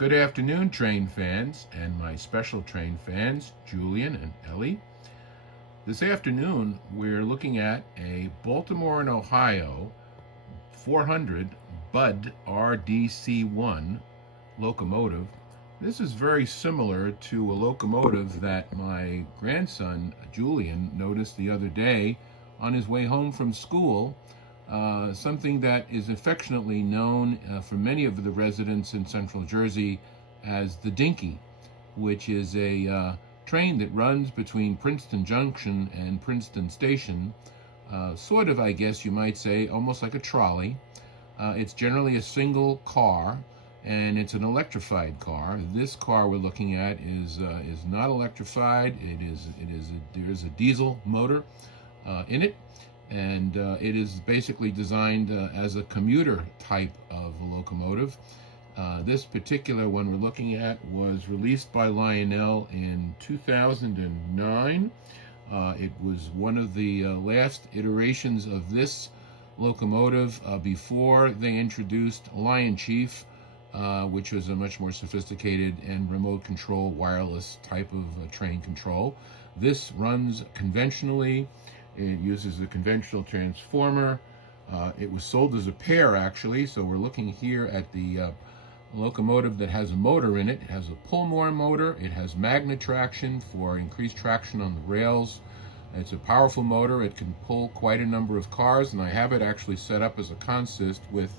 Good afternoon, train fans, and my special train fans, Julian and Ellie. This afternoon, we're looking at a Baltimore and Ohio 400 B&O RDC1 locomotive. This is very similar to a locomotive that my grandson, Julian, noticed the other day on his way home from school. Something that is affectionately known for many of the residents in Central Jersey as the Dinky, which is a train that runs between Princeton Junction and Princeton Station, sort of, I guess you might say, almost like a trolley. It's generally a single car, and it's an electrified car. This car we're looking at is not electrified. There's a diesel motor in it. And it is basically designed as a commuter type of a locomotive. This particular one we're looking at was released by Lionel in 2009. It was one of the last iterations of this locomotive before they introduced Lion Chief, which was a much more sophisticated and remote control wireless type of train control. This runs conventionally. It uses a conventional transformer. It was sold as a pair, actually, so we're looking here at the locomotive that has a motor in it. It has a pull-more motor. It has magnet traction for increased traction on the rails. It's a powerful motor. It can pull quite a number of cars, and I have it actually set up as a consist with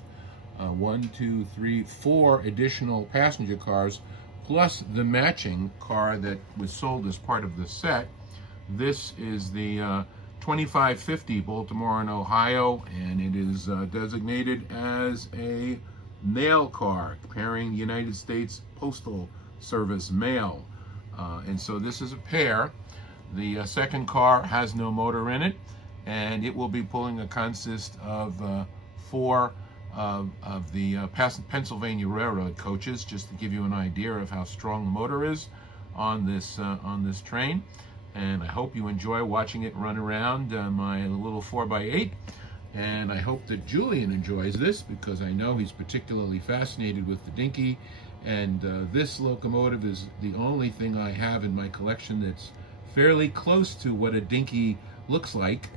4 additional passenger cars, plus the matching car that was sold as part of the set. This is the 2550 Baltimore and Ohio, and it is designated as a mail car carrying the United States Postal Service mail. And so this is a pair. The second car has no motor in it, and it will be pulling a consist of 4 of the Pennsylvania Railroad coaches, just to give you an idea of how strong the motor is on this train. And I hope you enjoy watching it run around my little 4x8. And I hope that Julian enjoys this, because I know he's particularly fascinated with the Dinky. And this locomotive is the only thing I have in my collection that's fairly close to what a Dinky looks like.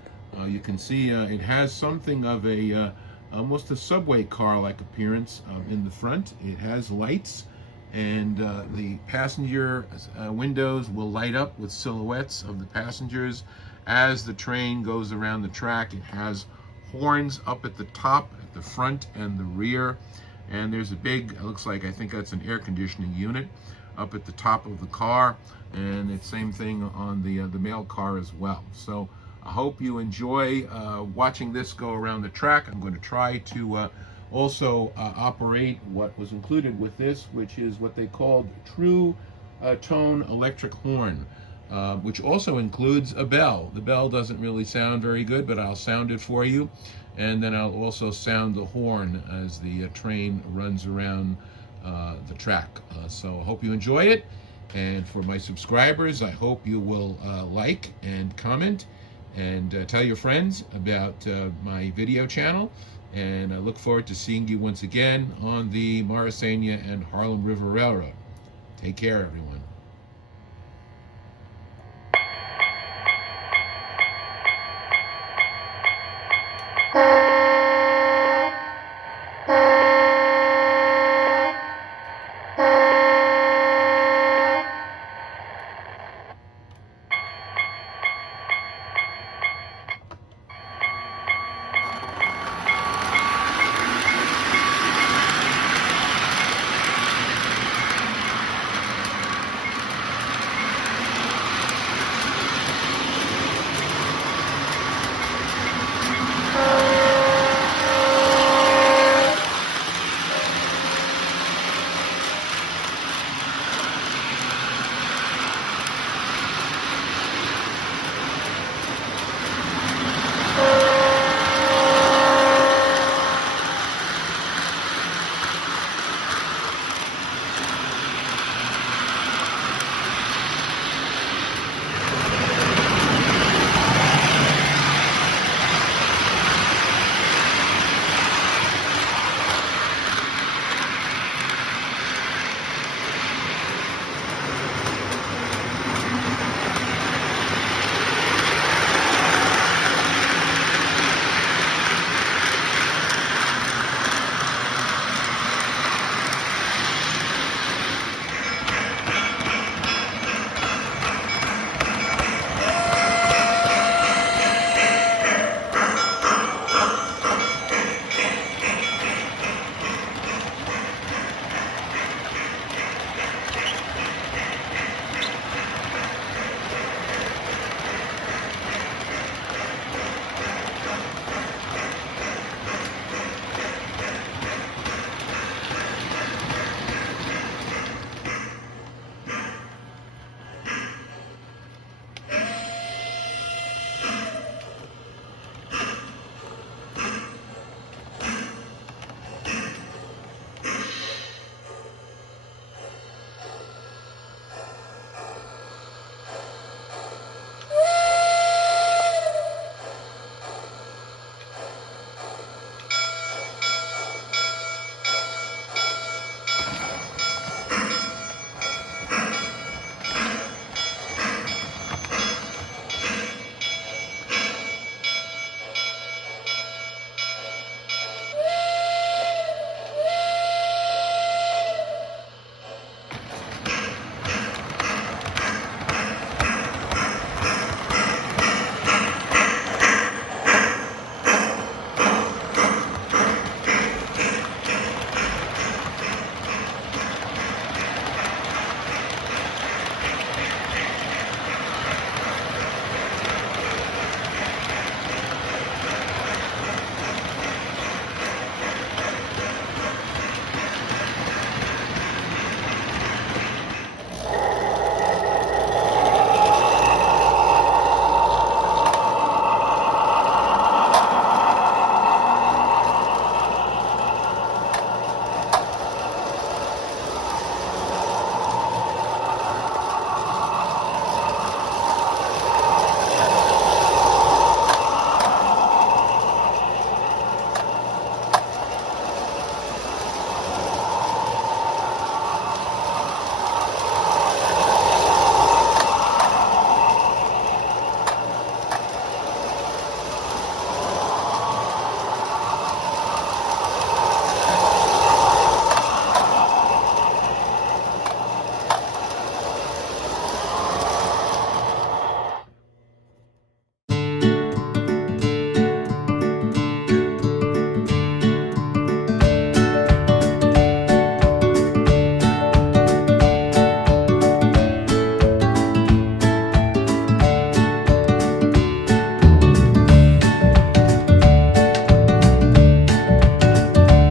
You can see it has something of a almost a subway car-like appearance in the front. It has lights, and the passenger windows will light up with silhouettes of the passengers as the train goes around the track. It has horns up at the top, at the front and the rear, and there's a big, it looks like, I think that's an air conditioning unit up at the top of the car, and it's same thing on the mail car as well. So I hope you enjoy watching this go around the track. I'm going to try to also operate what was included with this, which is what they called true tone electric horn, which also includes a bell. The bell doesn't really sound very good, but I'll sound it for you, and then I'll also sound the horn as the train runs around the track. So I hope you enjoy it, and for my subscribers, I hope you will like and comment and tell your friends about my video channel. And I look forward to seeing you once again on the Morrisania and Harlem River Railroad. Take care, everyone.